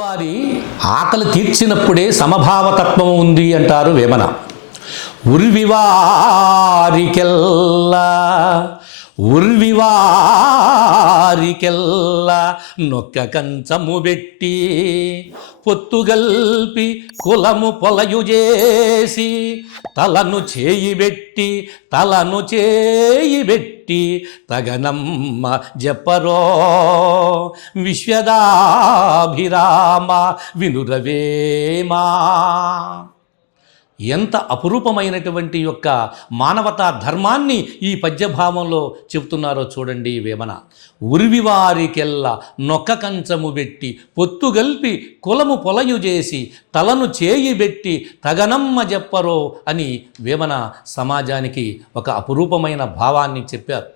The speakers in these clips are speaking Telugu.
ఎదుటివారి ఆకలి తీర్చినప్పుడే సమభావతత్వం ఉంది అంటారు వేమన. ఉర్వివారికెల్లా నొక్క కంచము పెట్టి పొత్తుగల్పి కులము పొలయు చేసి తలను చేయి పెట్టి తగనమ్మ జపరో విశ్వదాభిరామ వినురవేమా. ఎంత అపురూపమైనటువంటి యొక్క మానవతా ధర్మాన్ని ఈ పద్యభావంలో చెబుతున్నారో చూడండి వేమన. ఉర్వివారికెల్లా నొక్క కంచము పెట్టి పొత్తుగల్పి కులము పొలయు చేసి తలను చేయి పెట్టి తగనమ్మ చెప్పరో అని వేమన సమాజానికి ఒక అపురూపమైన భావాన్ని చెప్పారు.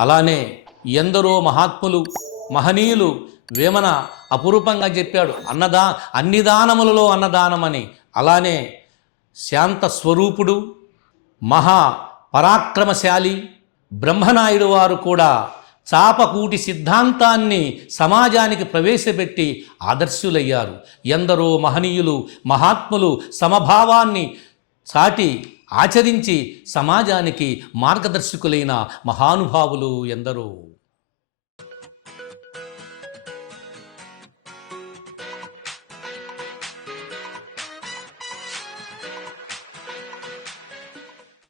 అలానే ఎందరో మహాత్ములు మహనీయులు వేమన అపురూపంగా చెప్పాడు అన్ని దానములలో అన్నదానమని. అలానే శాంత స్వరూపుడు మహా పరాక్రమశాలి బ్రహ్మనాయుడు వారు కూడా చాపకూటి సిద్ధాంతాన్ని సమాజానికి ప్రవేశపెట్టి ఆదర్శులయ్యారు. ఎందరో మహనీయులు మహాత్ములు సమభావాన్ని చాటి ఆచరించి సమాజానికి మార్గదర్శకులైన మహానుభావులు ఎందరో.